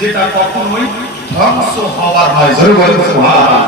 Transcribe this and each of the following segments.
যেটা কখনোই ধ্বংস হবার নয়। জোরে বলুন সুবহানাল্লাহ।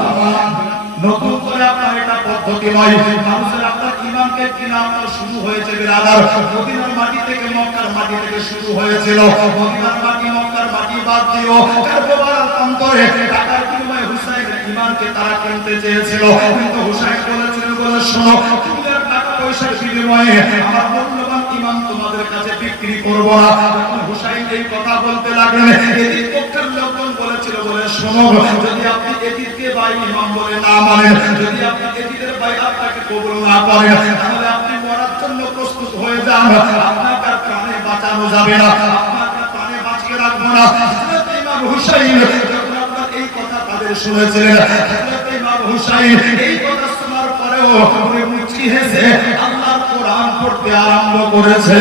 নতুন করে আপনার এটা পদ্ধতি নয়। মানুষের আপনার ইমানকে কিনা আপনার শুরু হয়েছে বিরাদার মদিনার মাটি থেকে, মক্কার মাটি থেকে শুরু হয়েছিল। মদিনার মাটি মক্কার মাটি বাদ দিও, কারবালার প্রান্তরে টাকার বিনিময়ে হুসাইনের ইমানকে তারা কিনতে চেয়েছিল, কিন্তু হুসাইন বলেছিল, বলে শোনো, তুমি আর টাকা পয়সার বিনিময়ে আমার মূল্যবান ইমান তোমাদের কাছে বিক্রি করব না। যখন হুসাইন এই কথা বলতে লাগলেন, এদিক পক্ষের লোকজন বলেছিল, বলে শোনো, যদি আপনি এদিককে ভাই ইমাম বলে না মানেন, যদি আপনি এদিকের ভাই আপনাকে কবুল না করেন, তাহলে আপনি মরার জন্য প্রস্তুত হয়ে যান। আপনাকে আর প্রাণে বাঁচানো যাবে না, আপনাকে প্রাণে বাঁচিয়ে রাখবো না। হযরত ইমাম হুসাইন যখন আপনার এই কথা তাদের শুনেছিলেন, হযরত ইমাম হুসাইন এই কথা শোনার পরেও উনি মুচকি হেসে আল্লাহর কোরআন পড়তে আরম্ভ করেছে।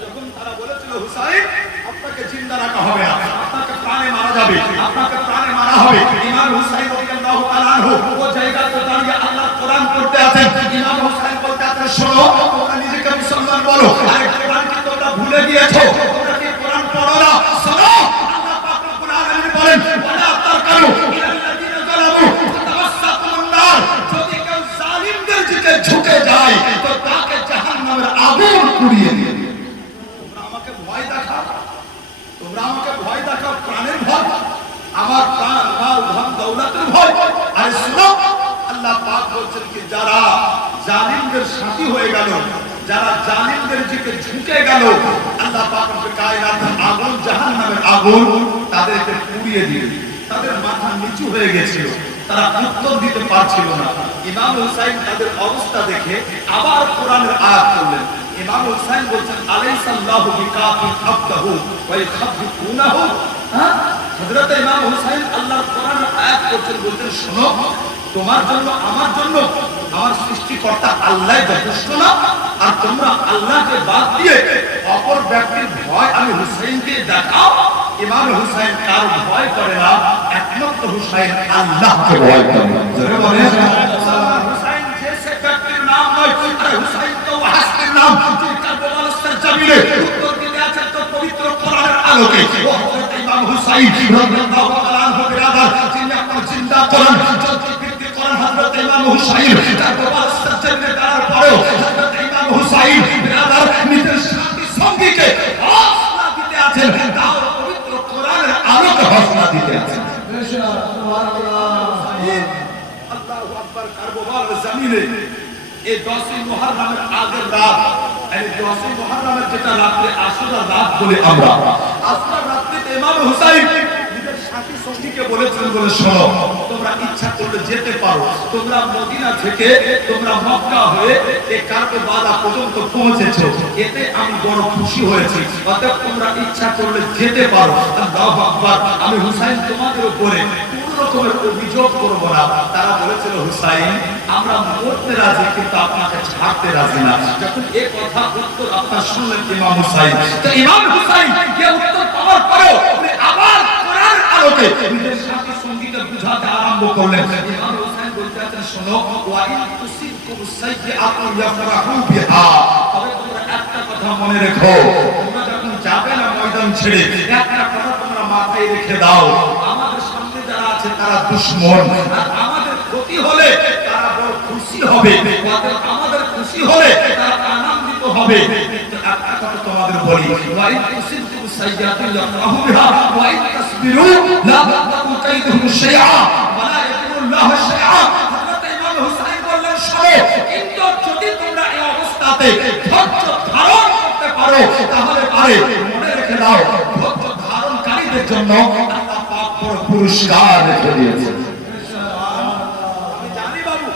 যখন তারা বলেছিল, হুসাইন আপনাকে জিন্দা রাখা হবে না, আপনাকে প্রাণে মারা যাবে, আপনাকে প্রাণে মারা হবে, ইমাম হুসাইন রাদিয়াল্লাহু তাআলা আনহু ও জায়গাতে দাঁড়িয়ে আল্লাহর কোরআন পড়তে আছেন। ইমাম হুসাইন বলতে আছেন, শোনো, তোমরা নিজেকে মুসলমান বলো, আর কোরআন কি তোমরা ভুলে গিয়েছো? তোমরা কি কোরআন পড়ো না? শোনো, আল্লাহ পাক রব্বুল আলামিন বলেন, ওয়ালা তারকানু ইলাল্লাযিনা যালামু ফাতামাসসাকুমুন নার, যদি কেউ জালিমদের দিকে ঝুঁকে যায় তো তাকে জাহান্নামের আগুন পুড়িয়ে দিবে। তোমরা আমাকে ভয় দেখাও, তোমরা আমাকে ভয় দেখাও, প্রাণের ভয়, আমার প্রাণ, মাল, ধন, দৌলতের ভয়। আর শুনো, আল্লাহ পাক বলছেন কি, যারা জালিমদের সাথী হয়ে গেল, যারা জালিমদের দিকে ঝুঁকে গেল, আল্লাহ পাক রব্বুল কায়নাত আগুন, জাহান্নামের আগুন তাদেরকে পুড়িয়ে দিবে। তাদের মাথা নিচু হয়ে গেছিল, তারা উত্তর দিতে পারছিল না। ইমাম হুসাইন তাদের অবস্থা দেখে আবার কোরআনের আয়াত পড়লেন। ইমাম হুসাইন বলছেন, আলাইসাল্লাহু বিকাফিন আবদাহু ওয়া ইখাফিকুনাহু। হযরত ইমাম হুসাইন আল্লাহর কোরআনের আয়াত পড়ছেন, বলছেন, শোনো, তোমার জন্য আমার জন্য আমার সৃষ্টিকর্তা আল্লাহ যথেষ্ট না? আর তোমরা আল্লাহকে বাদ দিয়ে অপর ব্যক্তির ভয় আমি হুসাইনকে দেখাও। ইমাম হুসাইন কার ভয় করে না, একমাত্র হুসাইন আল্লাহকে ভয় করে। জোরে বলেন, হুসাইন যে সে ব্যক্তির নাম নয়, আরে হুসাইন তো হাসির নাম, যিনি কারবালার সরজমিনে উত্তর দিতে আছেন তো পবিত্র কোরআনের আলোকে। ও হযরত ইমাম হুসাইন রাদিয়াল্লাহু তাআলা আনহু বিরাদার, যিনি আপনার জিন্দা কোরআন চলতি ফিরতি কোরআন, হযরত ইমাম হুসাইন কারবালার সরজমিনে দাঁড়ার পরেও হযরত ইমাম হুসাইন বিরাদার নিজের সাথী সঙ্গীকে হৌসলা দিতে আছেন, তাও পবিত্র কোরআনের আলোকে হৌসলা দিতে আছেন। আল্লাহু আকবার। কারবালার জমিনে এই 10ই মুহররমের আগের রাত, এই 10ই মুহররমের যেটা রাতে আশুরা রাত বলে আমরা, আশুরা রাতে ইমাম হুসাইন নিজের সাথী সঙ্গীকে বলেছেন, বলে শোনো, তোমরা ইচ্ছা করলে যেতে পারো, তোমরা মদিনা থেকে তোমরা মক্কা হয়ে এই কারবালা পর্যন্ত পৌঁছেছো, এতে আমি বড় খুশি হয়েছি, অতএব তোমরা ইচ্ছা করলে যেতে পারো। আল্লাহু আকবার। আমি হুসাইন তোমাদের উপরে রকমের অভিযোগ করব না। তারা বলেছিল, হুসাইন আমরা মরতে রাজি, কিন্তু আপনাকে ছাড়তে রাজি না। যখন এই কথা উত্তর আপনার শুনলেন ইমাম হুসাইন, তো ইমাম হুসাইন যে উত্তর পাওয়ার পরেও উনি আবার কোরআনের আলোকে নিজের সাথী সঙ্গীকে বুঝাতে আরম্ভ করলেন। ইমাম হুসাইন বলতে আছেন, শোনো, ওয়া ইন তুসিবকুম সাইয়্যাতুন ইয়াফরাহু বিহা, তবে তোমরা একটা কথা মনে রেখো, তোমরা যখন যাবে না ময়দান ছেড়ে, একটা কথা তোমরা মাথায় রেখে দাও, আমাদের সামনে যারা আছে তারা দুশমন, আর আমাদের ক্ষতি হলে তারা বড় খুশি হবে, আমাদের খুশি হলে তারা আনন্দিত হবে। একটা কথা তোমাদের বলি, ওয়া ইন তুসিবকুম সাইয়্যাতুন ইয়াফরাহু বিহা ওয়া ইন তাসবিরু লা তাকুন কাইদুহুম শাইআ ওয়া লা ইয়াকুল্লাহু শাইআ। হযরত ইমাম হুসাইন বললেন, শোনো, কিন্তু যদি তোমরা এই অবস্থাতে ধৈর্য ধারণ করতে পারো, তাহলে পারে মনে রেখে দাও, ধৈর্য ধারণকারীদের জন্য আল্লাহ পাক বড় পুরস্কার রেখে দিয়েছেন। আমি জানি বাবু,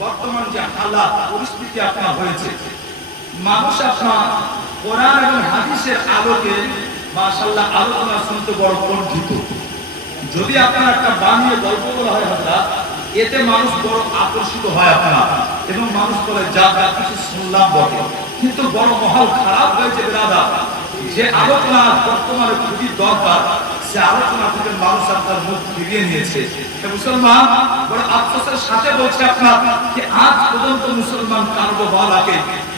বর্তমান যে হালাত পরিস্থিতি আপনার হয়েছে, মানুষ আপনার কোরআন এবং হাদিসের আলোকে মাশাআল্লাহ আলোচনা শুনতে বড় কণ্ঠিত। যদি আপনার একটা বানিয়ে গল্প বলা হয় হযরত, এতে মানুষ বড় আকর্ষিত হয় আপনার, এবং মানুষ বলে যা যা কিছু শুনলাম বটে, কিন্তু বড় মহল খারাপ হয়েছে বিরাদার। যে আলোচনা বর্তমানে খুবই দরকার, সে আলোচনা থেকে মানুষ আপনার মুখ ফিরিয়ে নিয়েছে। মুসলমান বড় আফসোসের সাথে বলছে আপনার যে আজ পর্যন্ত মুসলমান কারবালাকে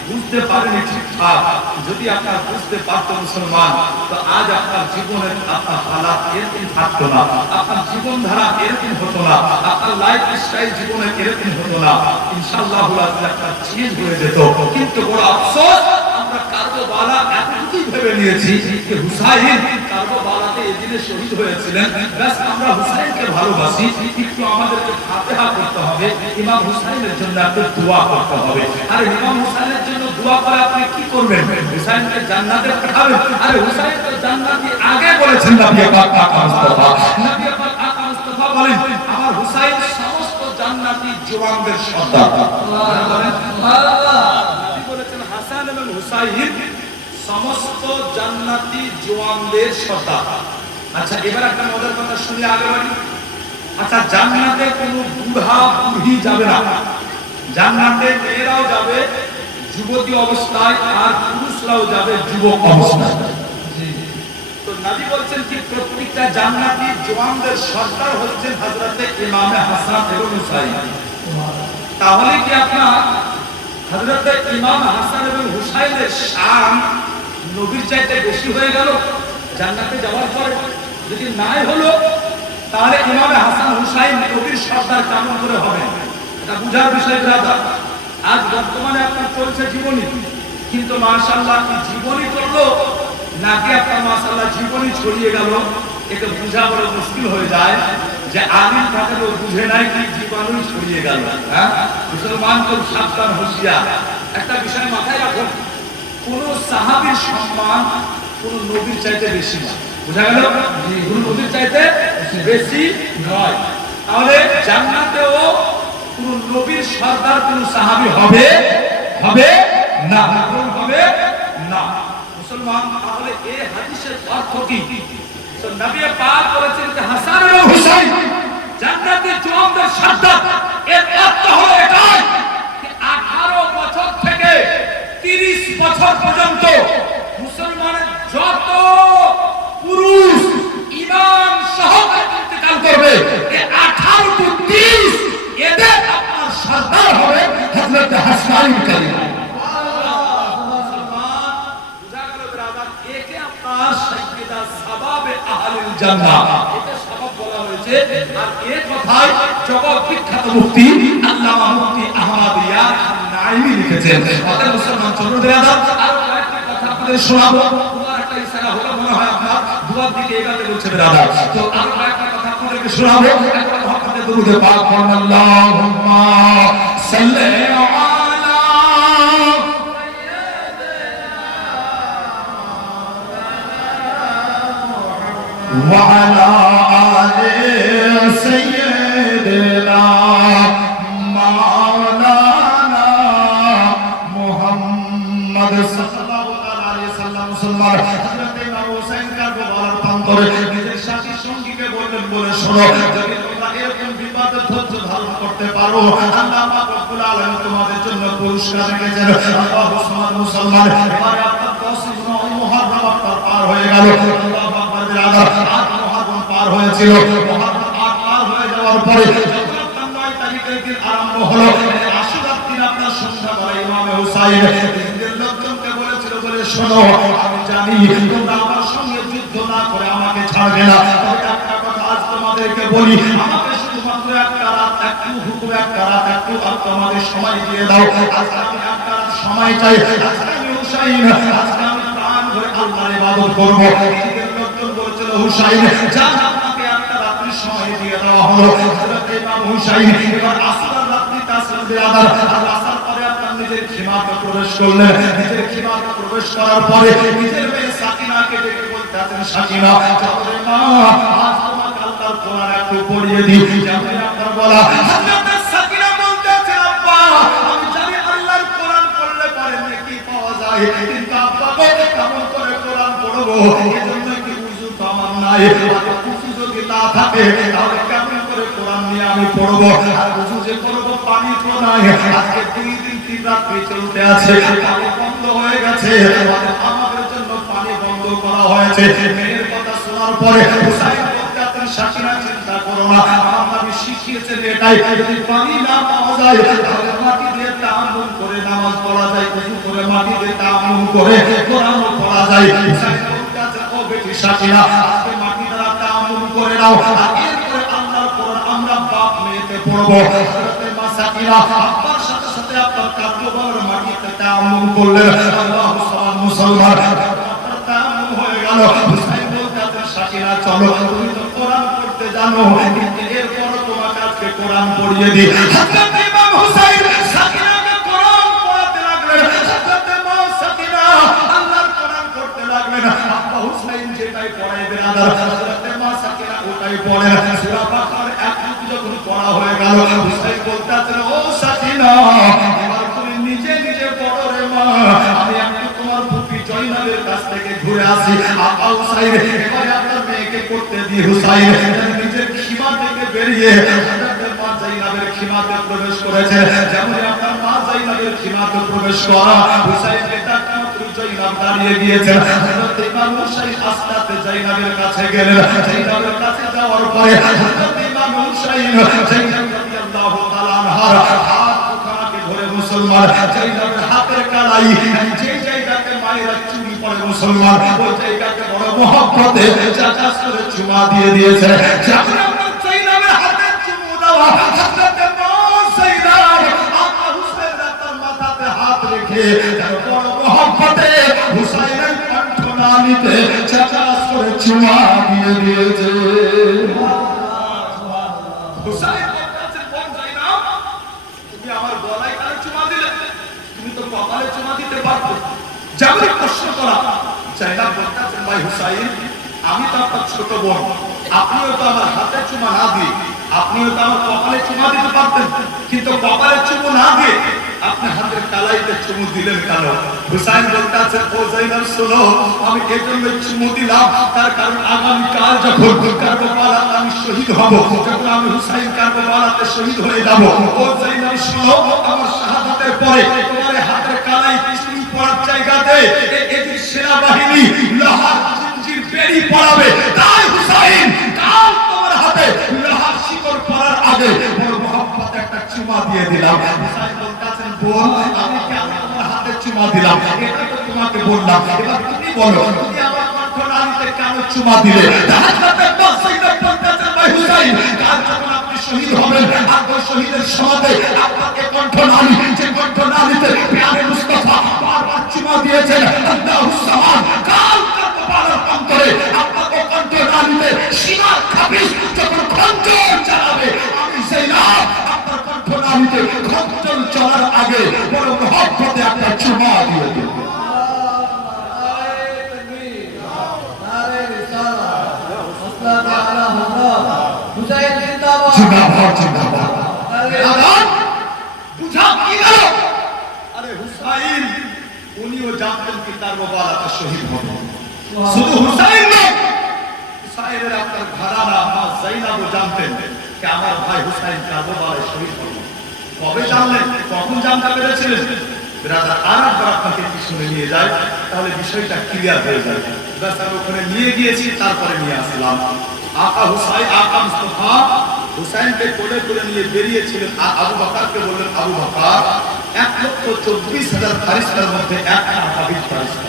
বুঝতে পারেনি ঠিকঠাক। যদি আপনার বুঝতে পারতো মুসলমান, তো আজ আপনার জীবনের আপনার হালাত এরকম থাকতো না, আপনার জীবনধারা এরকম হতো না, আপনার লাইফ স্টাইল জীবনে এরকম হতো না। ইনশাআল্লাহ আপনার চেঞ্জ হয়ে যেত। কিন্তু বড় আফসোস, আমরা কারবালা এতটুকুই ভেবে নিয়েছি যে হুসাইন কারবালাতে এদিনে শহীদ হয়েছিলেন, ব্যাস আমরা হুসাইনকে ভালোবাসি, একটু আমাদেরকে ফাতিহা করতে হবে, ইমাম হুসাইনের জন্য একটু দোয়া করতে হবে। আরে ইমাম হুসাইনের জন্য দোয়া করে আপনি কি করবেন? হুসাইনকে জান্নাতে পাঠাবেন? আরে হুসাইনকে জান্নাতি আগে বলেছেন নবী পাক আকা মুস্তাফা। নবী পাক আকা মুস্তাফা বলেন, আমার হুসাইন সমস্ত জান্নাতি জওয়ানদের সর্দার। সুবহানাল্লাহ। নবী বলেছেন হাসান এবং হুসাইন সমস্ত জান্নাতি জওয়ানদের সর্দার। আচ্ছা, এবার একটা মজার কথা শুনে আগে বাড়ি। আচ্ছা, জান্নাতে কোনো বুড়া বুড়ি যাবে না, জান্নাতে মেয়েরাও যাবে যুবতী অবস্থায়, আর পুরুষরাও যাবে যুবক অবস্থায়। তো নবী বলছেন কি প্রত্যেকটা জান্নাতি জওয়ানদের সর্দার হচ্ছেন হযরতে ইমামে হাসান এবং হুসাইন। তাহলে কি আপনার হযরতে ইমাম হাসান এবং হুসাইনের শান নবীর চাইতে বেশি হয়ে গেল জান্নাতে যাওয়ার পরে? যদি নাই হলো, তাহলে ইমামে হাসান হুসাইন নবীর সর্দার কেমন করে হবে? এটা বুঝার বিষয় ব্রাদার। আজ বর্তমানে আপনার চলছে জীবনী, কিন্তু মাশাআল্লাহ কি জীবনী করলো নাকি আপনার মাশাআল্লাহ জীবনী ছড়িয়ে গেল, এটা বোঝা বড় মুশকিল হয়ে যায়। যে আলিম থাকে ও বুঝে নাই কি জীবনী ছড়িয়ে গেল। হ্যাঁ, মুসলমান খুব সাবধান, হুঁশিয়ার। একটা বিষয় মাথায় রাখুন, কোন সাহাবীর সম্মান কোন নবীর চাইতে বেশি নয়। বুঝা গেল? কোন নবীর চাইতে বেশি নয়। তাহলে জান্নাতেও কোন নবীর সর্দার কোন সাহাবী হবে হবে না, হবে না। মুসলমান, তাহলে এই হাদিসের অর্থ কি? তো নবী পাক বলেছেন যে হাসান এবং হুসাইন জান্নাতের জওয়ানদের সর্দার। এর অর্থ হলো এটাই যে 18 বছর থেকে 30 বছর পর্যন্ত মুসলমানের যত পুরুষ ঈমান সহকারে ইন্তেকাল করবে, এই 18 টু 30 এদের আপনার সর্দার হবে হযরত হাসান কারীম। বিখ্যাত মুফতি আল্লামা মুফতি আহমদ ইয়ার নাইমি লিখেছেন। আমাদের মুসলমান চন্দ্রদেওয়াদা আর কয়েকটি কথা আপনাদের শোনাবো। দুয়ার একটা ইশারা হলো, মনে হয় আপনার দুয়ার দিকে এগোতে বলছে ব্রাদার। তো আর কয়েকটা কথা আপনাদেরকে শোনাবো। একবার মুহাম্মদের দরুদে পাক পড়ুন, আল্লাহুম্মা সাল্লি আলা وعلى آل سيدنا مولانا محمد صلى الله عليه وسلم। মুসলমান হযরত ইমাম হুসাইন কারবালার প্রান্তরে নিজের সাথী সঙ্গীকে বললেন, বলে শোনো, যদি তোমরা এরকম বিপদে ধৈর্য ধারণ করতে পারো, আল্লাহ পাক রব্বুল আলামিন তোমাদের জন্য পুরস্কার রেখেছেন। আল্লাহু সুবহান। মুসলমান, এবারে আপনার 10 মুহররম আপনার পার হয়ে গেল। আল্লাহু আকবার বিরাদার। মুহররম পার হয়েছিল। মুহররম পার হয়ে যাওয়ার পরে যখন আপনার 9 তারিখের দিন আরম্ভ হলো, আশুরার দিন আপনার সন্ধ্যাবেলা ইমামে হুসাইন নিজের লোকজনকে বলেছিল, বলে শোনো, আমি জানি তোমরা আমার সঙ্গে যুদ্ধ না করে আমাকে ছাড়বে না, তবে একটা কথা আজ তোমাদেরকে বলি, আমাকে শুধুমাত্র একটা রাত, একটু হুকুম, একটা রাত একটু আমাদের সময় দিয়ে দাও। আজকে আমি একটা রাত সময় চাই। আজকে আমি হুসাইন, আজকে আমি প্রাণ ভরে আল্লাহর ইবাদত করব। নিজের লোকজন বলেছিল, হুসাইন যান, আপনাকে একটা রাত্রি সময় দিয়ে দেওয়া হলো। হযরত ইমাম হুসাইন এবার আসরের রাত্রি তাসবিহ আদার আর আসর পরে আপনার নিজের খিমাতে প্রবেশ করলেন। নিজের খিমাতে প্রবেশ করার পরে নিজের মেয়ে সাকিনাকে ডেকে বলতে আছেন, সাকিনা, চলো মা, আজ তোমাকে আল্লাহর কোরআন একটু পড়িয়ে দিই। যেমন আপনার বলা, হযরত সাকিনা বলতে আছেন, আব্বা, আমি জানি আল্লাহর কোরআন পড়লে পরে নেকি পাওয়া যায়, কিন্তু আব্বা কেমন করে কোরআন পড়বো? এজন্য কি উযু তো আমার নাই। উযু যদি না থাকে তাহলে কেমন করে কোরআন নিয়ে আমি পড়বো? আর উযু যে করবো, পানি তো নাই। আজকে 2 দিন 3 রাত চলতে আছে, পানি বন্ধ হয়ে গেছে। আমাদের জন্য পানি বন্ধ করা হয়েছে। মেয়ের কথা শোনার পরে হুসাইন বলতে আছেন, সাকিনা চিন্তা করো না, আমার নবী শিখিয়েছেন এটাই, যদি পানি না পাওয়া যায় তাহলে মাটি দিয়ে তায়াম্মুম করে নামাজ পড়া যায়, ওযু করে মাটিতে তায়াম্মুম করে কোরআনও পড়া যায়। হুসাইন বলতেছে ও বেটি সাকিনা, আজকে মাটি দ্বারা তায়াম্মুম করে নাও, আর এরপরে আল্লাহর কোরআন আমরা বাপ মেয়েতে পড়বো। হযরতে মা সাকিনা আব্বার সাথে সাথে আপনার কার্যবল মাটিতে তায়াম্মুম করলেন। আল্লাহু সুবহান মুসলমান তায়াম্মুম হয়ে গেল। হুসাইন বলতেছে সাকিনা চলো, তুমি তো কোরআন পড়তে জানো, কিন্তু এরপর তোমাকে আজকে কোরআন পড়িয়ে দিই। হযরত ইমাম হুসাইন সাকিনাকে কোরআন পড়াতে লাগলেন। হযরত মা সাকিনা আল্লাহর কোরআন পড়তে লাগলেন। আব্বা হুসাইন যেটাই পড়ায় বেরাদার, হযরত মা সাকিনা ওটাই পড়েন। সূরা বাকারার এক রুকু যখন পড়া হয়ে গেল, হুসাইন বলতেছেন ও সাকিনা, এবার তুমি নিজে নিজে পড়ো রে মা, আমি একটু তোমার ফুপি জয়নাবের কাছ থেকে ঘুরে আসি। আব্বা হুসাইন এবারে আপনার মেয়েকে পড়তে দিয়ে হুসাইন নিজের খিমা থেকে বেরিয়ে হযরত মা জাইনাবের খিমাতে প্রবেশ করেছে। যেমন আপনার মা জাইনাবের খিমাতে প্রবেশ করা, হুসাইন এটা মাত্র জাইনাব দাঁড়িয়ে গিয়েছে। হযরত ইমাম হুসাইন আস্তে আস্তে জাইনাবের কাছে গেলেন। জাইনাবের কাছে যাওয়ার পরে হযরত ইমাম হুসাইন জাইনাব রাদিয়াল্লাহু তাআলা আনহার হাত মুখাকে ধরে মুসলমান জাইনাবের হাতের কালাই যে জায়গাতে মায়েরা চুরি পড়ে মুসলমান, ওই জায়গাতে বড় মহব্বতে চাচাস করে চুমা দিয়ে দিয়েছে। যখন আপনার জাইনাবের হাতে চুমু দেওয়া, হযরত মা জাইনাব আব্বা হুসাইন তার মাথাতে হাত রেখে বড় মহব্বতে হুসাইনের কণ্ঠ নালিতে চাচাস করে চুমা দিয়ে দিয়েছে। হুসাইন বলতেছে বোন জাইনাব, তুমি আমার গলায় কেন চুমা দিলে? তুমি তো কপালে চুমা দিতে পারতে। যেমন প্রশ্ন করা, জাইনাব বলতেছে ভাই হুসাইন, আমি তো আপনার ছোট বোন, আপনিও তো আমার হাতে চুমা না দিয়ে আপনিও তো আমার কপালে চুমা দিতে পারতেন, কিন্তু কপালে চুমু না দিয়ে আপনি হাতের কালাইতে চুমু দিলেন কেন? হুসাইন বলতেছে ও জাইনাব শোনো, আমি এজন্য চুমু দিলাম, তার কারণ আগামী কাল যখন কারবালাতে আমি শহীদ হব, যখন আমি হুসাইন কারবালাতে শহীদ হয়ে যাব, ও জাইনাব শোনো, আমার শাহাদাতের পরে তোমার হাতের কালাই চুমু পড়ার জায়গাতে এদের সেনাবাহিনী লোহার জিঞ্জির বেড়ি পড়াবে। তাই হুসাইন কাল তোমার হাতে লোহার শিকল পড়ার আগে বড় মহব্বতে একটা চুমা দিয়ে দিলাম। হুসাইন বলতেছেন বোন, আমি কেন তোমার হাতে চুমা দিলাম এটা তো তোমাকে বললাম, এবার তুমি বলো তুমি আমার কণ্ঠ নালিতে কেন চুমা দিলে? হযরত জাইনাব বলতেছেন ভাই হুসাইন, কাল যখন আপনি শহীদ হবেন আর ওই শহীদের সমাধে আপনাকে কণ্ঠ নালি, যে কণ্ঠ নালিতে প্যারে মুস্তাফা বারবার চুমা দিয়েছেন আল্লাহুস সামাদ, কাল কারবালার অন্তরে আপনাকে কণ্ঠ নালিতে সীমার খাবিস যখন খঞ্জর চালাবে, আমি জাইনাব আপনার কণ্ঠ নালিতে খঞ্জর চলার আগে বড় মহব্বতে আপনার চুমা দিয়ে দেব। হুসাইন জিন্দাবাদ, জিন্দাবাদ জিন্দাবাদ। বুঝা কি গেল? আরে হুসাইন উনিও জানতেন কি কারবালাতে শহীদ হবেন। শুধু হুসাইন না, হুসাইনের আপনার ঘরানা মা জাইনাবও জানতেন যে আমার ভাই হুসাইন কারবালায় শহীদ হবেন। কবে জানলেন, কখন জানতে পেরেছিলেন? ব্রাদার আরেকবার আপনাকে পিছনে নিয়ে যায়, তাহলে বিষয়টা ক্লিয়ার হয়ে যায়। ব্যাস আমি ওখানে নিয়ে গিয়েছি, তারপরে নিয়ে আসলাম। আকা হুসাইন, আকা মুস্তাফা হুসাইনকে কোলে করে নিয়ে বেরিয়েছিলেন। আর আবু বকরকে বললেন আবু বকর, 1,24,000 ফারিস্তার মধ্যে একটা হাবিব ফারিস্তা,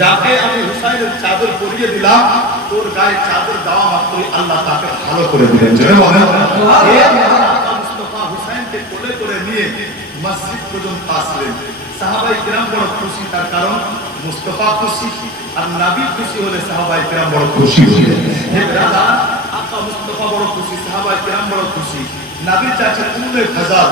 যাকে আমি হুসাইনের চাদর পরিয়ে দিলাম, তোর গায়ে চাদর দেওয়া মাত্রই আল্লাহ তাকে ভালো করে দিলেন। জোরে বলেন আকা মুস্তাফা হুসাইনকে কোলে করে নিয়ে মসজিদ পর্যন্ত আসলেন। সাহাবায়ে কিরাম বড় খুশি, তার কারণ মুস্তাফা খুশি আর নবী খুশি হলে সাহাবায়ে কিরাম বড় খুশি হলেন। হে ব্রাদার, আকা মুস্তাফা বড় খুশি, সাহাবায়ে কিরাম বড় খুশি। নবী চাচা উম্মে ফাজাল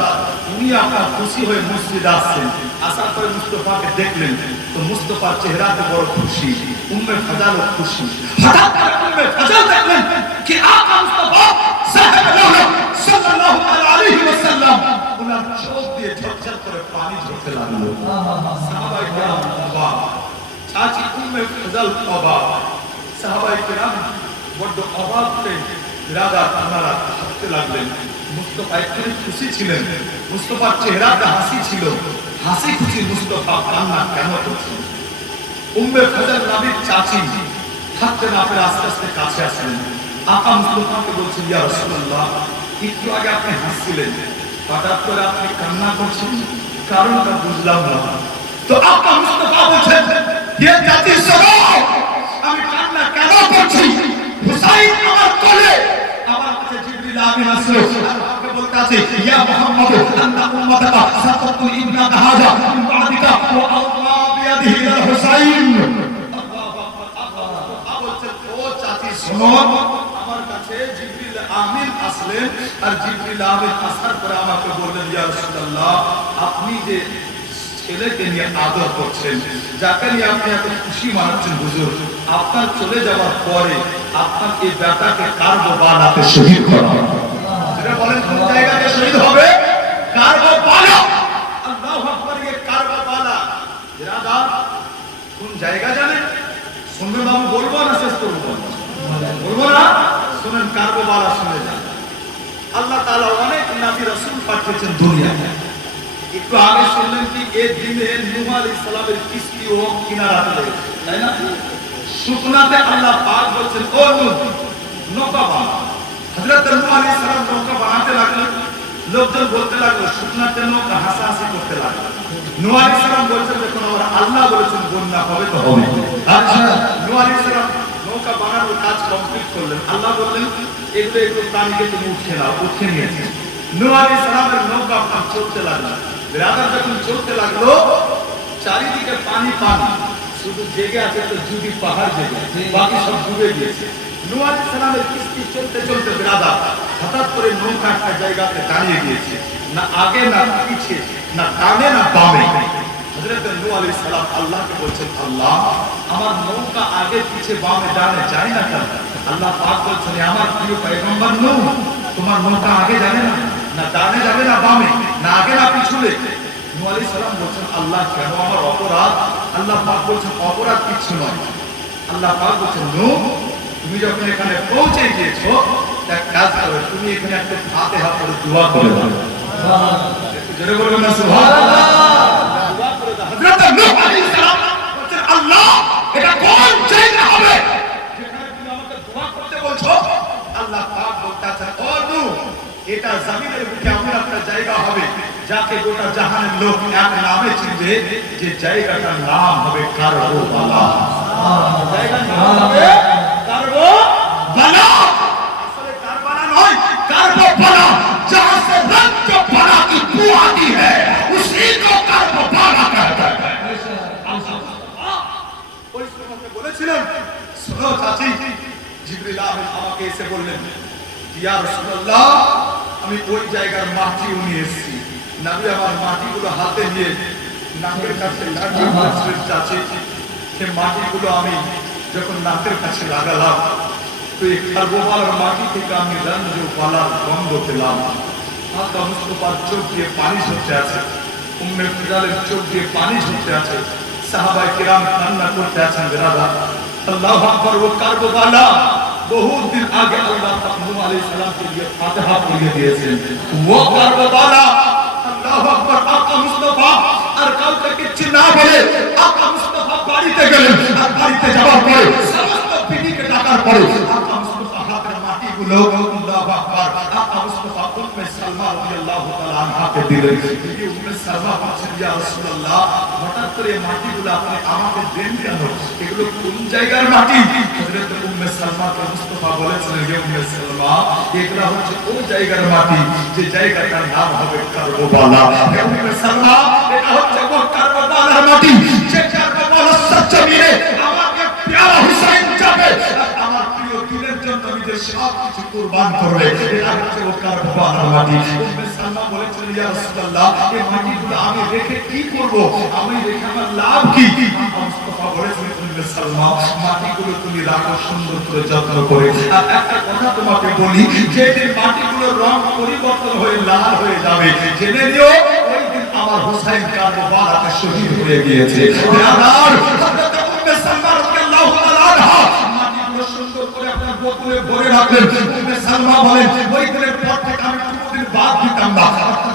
উনি আপনার খুশি হয়ে মসজিদে আসছেন। আসার পরে মুস্তাফাকে দেখলেন, তো মুস্তাফার চেহারাতে বড় খুশি, উম্মে ফাজালও খুশি। হঠাৎ করে উম্মে ফাজাল দেখলেন কি আকা মুস্তাফা সাল্লাল্লাহু আলাইহি ওয়াসাল্লাম ওনার চোখ দিয়ে ঝরঝর করে পানি ঝরতে লাগলো। সাহাবায়ে কিরাম অবাক, চাচি উম্মে ফাজাল অবাক, সাহাবায়ে কিরাম বড় অবাক হয়ে ব্রাদার আপনারা হাসতে লাগলেন। মুস্তাফা একটু খুশি ছিলেন, মুস্তাফার চেহারাতে হাসি ছিল, হাসি খুশি মুস্তাফা কান্না কেন করছেন? উম্মে ফাজাল নবীর চাচি থাকতে না পেরে আস্তে আস্তে কাছে আসলেন। আকা মুস্তাফাকে বলছেন ইয়া রাসূলুল্লাহ, একটু আগে আপনি হাসছিলেন, হঠাৎ করে আপনি কান্না করছেন, কারণটা বুঝলাম না। তো আকা মুস্তাফা বলছেন, হে জাতি শোনো, আমি কান্না কেন করছি? হুসাইন আমার কোলে, আমার কাছে জিবরিল আমিন আসলো, আর আমাকে বলতে আছে, ইয়া মুহাম্মদ আন্না উম্মাতাকা সাতাতু ইবনাকা হাজা মিন বাদিকা ওয়া আওমা বিয়াদিহি ইলা হুসাইন। আল্লাহু আকবার। আল্লাহ বলছেন, ও জাতি শোনো, আমার কাছে জিবরিল আমিন আসলেন, আর জিবরিল আমিন আসার পরে আমাকে বললেন, ইয়া রাসূলুল্লাহ, আপনি যে ছেলেকে নিয়ে আদর করছেন, যাকে নিয়ে আপনি এত খুশি মানাচ্ছেন হুজুর, আপনার চলে যাওয়ার পরে আপনার এই বেটাকে কারবালাতে শহীদ করা হবে। যেটা বলেন কোন জায়গাতে শহীদ হবে? কারবালা। আল্লাহু আকবার। এই কারবালা বিরাদার কোন জায়গা জানেন? শুনবেন বাবু, বলবো না শেষ করবো? বলবো না? শুনেন, কারবালা শুনে যান। আল্লাহ তাআলা অনেক নবী রাসূল পাঠিয়েছেন দুনিয়াতে। একটু আগে শুনলেন কি এই দিনে নূহ আলাইহিস সালামের কিস্তিও কিনারাতে লেগেছে, তাই না? শুকনাতে আল্লাহ পাক বলছেন, ও নূহ, নৌকা বানাও। হযরত নূহ আলাইহিস সালাম নৌকা বানাতে লাগলেন, লোকজন বলতে লাগলো শুকনাতে নৌকা, হাসাহাসি করতে লাগলো। নূহ আলাইহিস সালাম বলছেন, দেখুন আমার আল্লাহ বলেছেন বন্যা হবে তো হবে। আচ্ছা, নূহ আলাইহিস সালাম নৌকা বানানোর কাজ কমপ্লিট করলেন। আল্লাহ বললেন, এগুলো প্রাণীকে তুমি উঠে নাও। উঠে নিয়েছে। নূহ আলাইহিস সালামের নৌকা আপনার চলতে লাগলো। রাদার যখন চলতে লাগলো, চারিদিকে পানি পানি, শুধু জেগে আছে তো জুদি পাহাড় জেগে, বাকি সব ডুবে গিয়েছে। নূহ আলাইহিস সালামের কিস্তি চলতে চলতে রাদার হঠাৎ করে নৌকা একটা জায়গাতে দাঁড়িয়ে গিয়েছে, না আগে না পিছে, না ডানে না বামে। হযরত নূহ আলাইহিস সালাম আল্লাহকে বলছেন, আল্লাহ, আমার নৌকা আগে পিছে বামে ডানে যায় না কেন? আল্লাহ পাক বলছেন, আমার প্রিয় পয়গম্বর নূহ, তোমার নৌকা আগে যাবে না, না ডানে যাবে না বামে, না আগে না পিছনে। নূহ আলাইহিস সালাম বলছেন, আল্লাহ কেন আমার অপরাধ? আল্লাহ পাক বলছেন, অপরাধ কিছু নয়। আল্লাহ পাক বলছেন, নূহ, তুমি যখন এখানে পৌঁছে গিয়েছো, এক কাজ করো, তুমি এখানে একটা ফাতিহা পড়ে দোয়া করে দাও। একটু জোরে বলবেন না সুবহানাল্লাহ? দোয়া করে দাও। হযরত নূহ আলাইহিস সালাম বলছেন, আল্লাহ, এটা কোন জায়গা হবে যেখানে তুমি আমাকে দোয়া করতে বলছো? আল্লাহ পাক বলতেছেন, ও নূহ, এটা জমিনের বুকে এমন একটা জায়গা হবে যাকে গোটা জাহানের লোক এক নামে চিনবে, যে জায়গাটার নাম হবে কারবালা। জায়গার নাম হবে কারবালা। আসলে কারবালা নয়, কারবালা। जहां से रंग जो बना की बू आती है, उसी को कारबाला कहते हैं। ওই সময় বলেছিলেন, শোনো চাচি, জিবরিল আমিন আমাকে এসে বললেন, ইয়া রাসূলুল্লাহ, আমি ওই জায়গার মাটি নিয়ে এসেছি। নবী আমার মাটিগুলো হাতে নিয়ে নাকের কাছে লাগিয়ে চাচি, সেই মাটিগুলো আমি যখন নাকের কাছে লাগালাম, তো এই কারবালার মাটি থেকে আমি রঞ্জওয়ালার গন্ধ পেলাম। আকা মুস্তাফার চোখ দিয়ে পানি ঝরতে আছে, উম্মে ফিজালের চোখ দিয়ে পানি ঝরতে আছে, সাহাবায়ে কিরাম কান্না করতে আছেন। বেরাদা, আল্লাহু আকবার। ও কারবালা बहुत दिन आगे अल्लाह पाक नूह अलैहि सलाम के लिए फातिहा पढ़िए दिएছেন। वो কারবালা, আল্লাহু আকবার। আকা মুস্তাফা আর কাউকে কিছু না বলে আকা মুস্তাফা বাড়িতে গেলেন, আর বাড়িতে যাওয়ার পরে সমস্ত বিবিকে ডাকার পরে আকা মুস্তাফা হাতের মাটিগুলো, আল্লাহু আকবার, আকা মুস্তাফা উম্মে সালমা রাদিয়াল্লাহু তাআলা আনহাকে দিলেন। বিবি উম্মে সালমা বলছেন, ইয়া রাসূলুল্লাহ, হঠাৎ করে মাটিগুলো আপনি আমাকে দেন কেন? এগুলো কোন জায়গার মাটি? হযরত উম্মে সালমা মুস্তাফা বলেছিলেন, হে উম্মে সালমা, এগুলো হচ্ছে ওই জায়গার মাটি যে জায়গাটার নাম হবে কারবালা। হে উম্মে সালমা, এটা হচ্ছে ওই কারবালার মাটি যে কারবালার সরজমিনে আমাকে প্যারা হুসাইন যাবে, আমার প্রিয় দ্বীনের জন্য নিজের সব কিছু কুরবান করবে। এটা হচ্ছে ওই কারবালার মাটি। উম্মে সালমা বলেছিলেন, ইয়া রাসূলুল্লাহ, এই মাটিগুলো আমি রেখে কি করব? আমি রেখে আমার লাভ কি? মুস্তাফা বলেছিলেন, উম্মে সালমা, মাটিগুলো তুমি রাখো সুন্দর করে যত্ন করে। আর একটা কথা তোমাকে বলি, যেদিন মাটিগুলোর রং পরিবর্তন হয়ে লাল হয়ে যাবে, জেনে নিও ওই দিন আমার হুসাইন কারবালাতে শহীদ হয়ে গিয়েছে। বেরাদার, হযরত উম্মে সালমা রাদিয়াল্লাহু তাআলা আনহা মাটিগুলো সুন্দর করে আপনার বোতলে ভরে রাখলেন। উম্মে সালমা বলেন, ওই দিনের পর থেকে আমি কোনোদিন বাদ দিতাম না।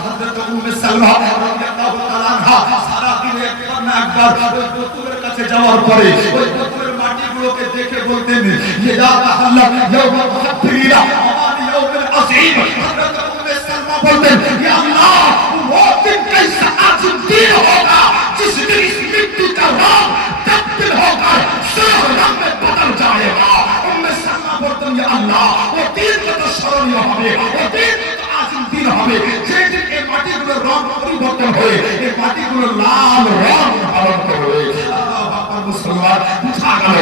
হযরত উম্মে সালমা রাদিয়াল্লাহু তাআলা আনহা সারা দিনে একবার না একবার ওই বোতলের কাছে যাওয়ার পরে ওই বোতলের মাটিগুলোকে দেখে বলতেন, ইয়া তাহাল্লা ইয়াউমুল মুহাদ্দিরিনা আমান ইয়াউমুল আযীম। হযরত উম্মে সালমা বলতেন, ইয়া আল্লাহ, वो दिन कैसा आज স্মরণীয় হবে, অতীত আসল দিন হবে, সেই দিন এই মাটিগুলোর রং পরিবর্তন হয়ে এই মাটিগুলো লাল রং ধারণ করবে। আল্লাহু আকবার। মুসলমান বুঝা গেল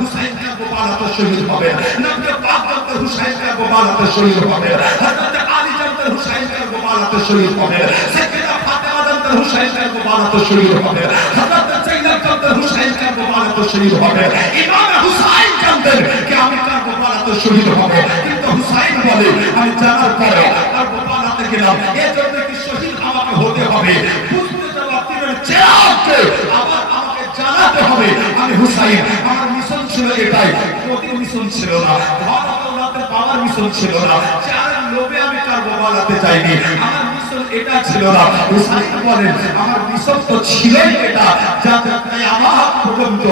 হুসাইন का मुबारक शहीद হবে, নবী পাক জানতে হুসাইন का मुबारक शहीद হবে, হযরত আলী জানতে হুসাইন का मुबारक शहीद হবে, সাইয়েদা ফাতেমা জানতে হুসাইন का मुबारक शहीद হবে, হযরত জাইনাব জানতে হুসাইন का मुबारक शहीद হবে, ইমাম হুসাইন জানতেন যে আমি কার मुबारक शहीद হব, কিন্তু হুসাইন বলে আমি জানার পরে তার मुबारक গেলাম, এই জন্য কি শহীদ আমাকে হতে হবে, বুঝতে যাওয়া তিনের চেয়ারকে আবার আমাকে জানাতে হবে আমি হুসাইন। আমার মিশন ছিল এটাই, প্রতি মিশন ছিল না, ধর্মতে পাওয়ার মিশন ছিল না, চারের লোভে আমি কার বাবালাতে যাইনি, আমার মিশন এটা ছিল না। হুসাইন বলেন আমার মিশন তো ছিলই এটা, যাতে কিয়ামত পর্যন্ত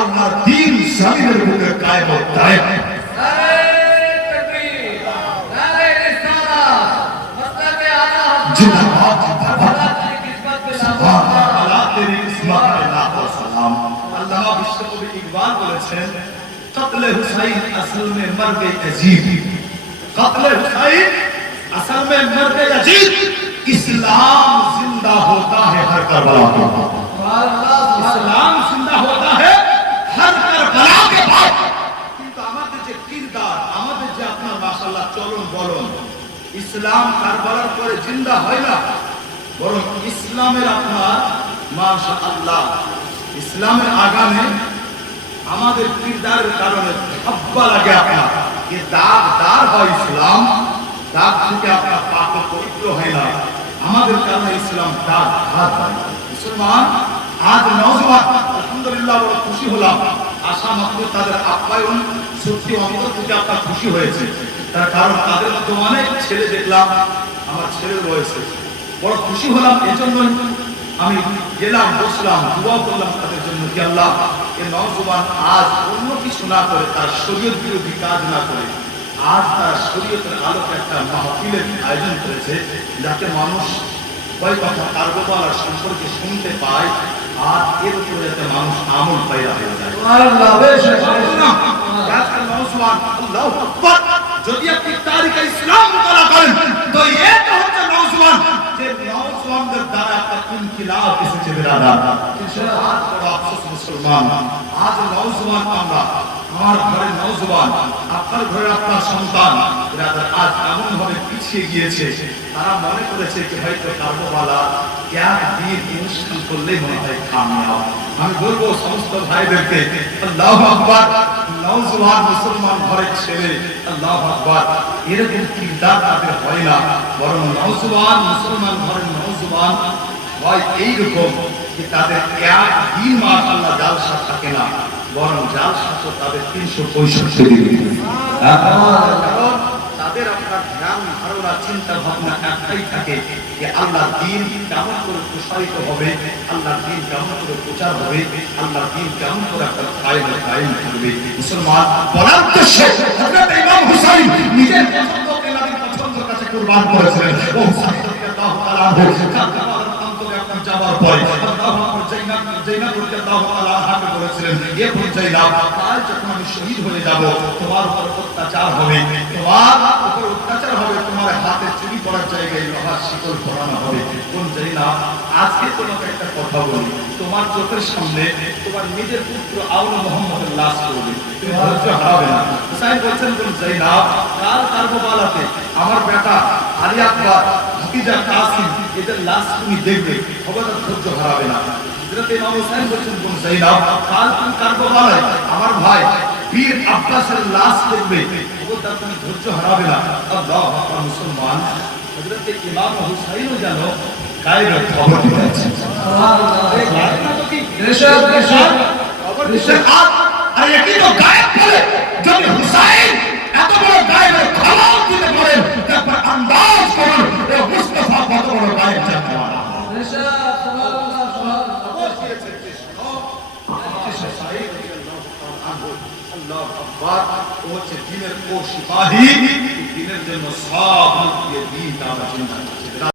আল্লাহর দ্বীন জমিনের বুকে কায়েম হয়। जिंदाबाद जिंदाबाद अल्लाह तेरी किस्मत पे लाख सलाम। अल्लामा विश्वकवि इकबाल বলেছেন कत्ल हुसैन असल में मर्द अजीब, कत्ल हुसैन असल में मर्द अजीब, इस्लाम जिंदा होता है हर करबला के बाद, इस्लाम जिंदा होता है हर करबला के बाद। কিন্তু আমাদের যে কিরদার, আমাদের যে আপনার মাশাআল্লাহ চলন বলন, ইসলাম কারবালার পরে জিন্দা হয় না, বরং ইসলামের আপনার মাশাআল্লাহ ইসলামের আগামে আমাদের কিরদারের কারণে ধব্বা লাগে আপনার, এই দাগদার হয় ইসলাম, দাগ থেকে আপনার পাক পবিত্র হয় না, আমাদের কারণে ইসলাম দাগদার হয়। মুসলমান আজ নওজওয়ান আলহামদুলিল্লাহ বড় খুশি হলাম, আশা মাত্র তাদের আপ্যায়ন সত্যি অন্তর থেকে আপনার খুশি হয়েছে, তার কারণ তাদের মধ্যে অনেক ছেলে দেখলাম আমার ছেলের বয়সে, বড় খুশি হলাম। এজন্য আমি গেলাম, বসলাম, দোয়া করলাম তাদের জন্য যে আল্লাহ এই নওজওয়ান আজ অন্য কিছু না করে, তার শরীয়ত বিরোধী কাজ না করে আজ তার শরীয়তের আলোকে একটা মাহফিলের আয়োজন করেছে, যাতে মানুষ কয় কথা কারবালার সম্পর্কে শুনতে পায়, আর এর উপরে যাতে মানুষ আমল পাইয়া হয়ে যায়। সুবহানাল্লাহ। বেশক আজকাল নওজওয়ান আল্লাহু আকবার, যদি আপনি তারিখে ইসলাম মুতালা করেন তো এই তো হচ্ছে নওজওয়ান, যে নওজওয়ানদের দ্বারা একটা ইনকিলাব এসেছে বিরাদার। কিন্তু আজ বড় আফসোস মুসলমান, আজ নওজওয়ান আমরা, আমার ঘরের নওজওয়ান, আপনার ঘরের আপনার সন্তান বিরাদার আজ এমন ভাবে পিছিয়ে গিয়েছে, তারা মনে করেছে যে হয়তো কারবালা একদিন অনুষ্ঠান করলেই মনে হয় কামিয়াব। আমি বলবো সমস্ত ভাইদেরকে আল্লাহু আকবার, নওজওয়ান মুসলমান ঘরের ছেলে আল্লাহু আকবার এরকম কিরদার তাদের হয় না, বরং নওজওয়ান মুসলমান ঘরের নওজওয়ান হয় এইরকম যে তাদের একদিন মাশাআল্লাহ জালসা থাকে না, বরং জালসা তো তাদের 365 দিন। কারণ তাদের আপনার ধ্যান ধারণা চিন্তা ভাবনা একটাই থাকে যে আল্লাহর দ্বীন কেমন করে প্রসারিত হবে, আল্লাহর দ্বীন কেমন করে প্রচার হবে, আল্লাহর দ্বীন কেমন করে আপনার কায়েম থাকবে। মুসলমান বলার উদ্দেশ্যে হযরত ইমাম হুসাইন নিজের পছন্দকে নবীর পছন্দের কাছে কুরবান করেছিলেন। ও হুসাইন রাদিয়াল্লাহু তাআলা আনহু কারবালার প্রান্তরে আপনার যাওয়ার পরে আল্লাহু আকবার জাইনাব রাদিয়াল্লাহু তাআলা আনহাকে বলেছিলেন, এ বোন জাইনাব, কাল যখন আমি শহীদ হয়ে যাব তোমার উপর অত্যাচার হবে, তোমার উপর অত্যাচার হবে, তোমার হাতে চুরি করার জায়গায় লোহার শিকল পরানো হবে। বোন জাইনাব, আজকে তোমাকে একটা কথা বলি, তোমার চোখের সামনে তোমার নিজের পুত্র আউল মুহাম্মদের লাশ পড়বে, তুমি ধৈর্য হারাবে না। হুসাইন বলছেন, বোন জাইনাব, কাল কারবালাতে আমার বেটা আলী আকবর, ভাতিজা কাসিম, এদের লাশ তুমি দেখবে, খবরদার ধৈর্য হারাবে না। হযরত ইমাম হুসাইন বলছেন, বোন জাইনাব, কাল তুমি কারবালায় আমার ভাই বীর আব্বাসের লাশ দেখবে, খবরদার তুমি ধৈর্য হারাবে না। আল্লাহু আকবার। মুসলমান হযরত ইমাম হুসাইনও যেন গায়েবের খবর দিতে আছেন। সুবহানাল্লাহ। এই ঘটনা তো কি বেশক বেশক খবর দিচ্ছেন, আর একই তো গায়েব বলে, যদি হুসাইন এত বড় গায়েবের খবর দিতে পারেন, তারপর আন্দাজ করুন এই মুস্তাফা কত বড় গায়েব জানতে পারে। বেশক সুবহানাল্লাহ সুবহানাল্লাহ। আল্লাহু আকবার। ও হচ্ছে দ্বীনের ও সিপাহী, দ্বীনের জন্য সব মুখ দিয়ে দ্বীন তারা চিন্তা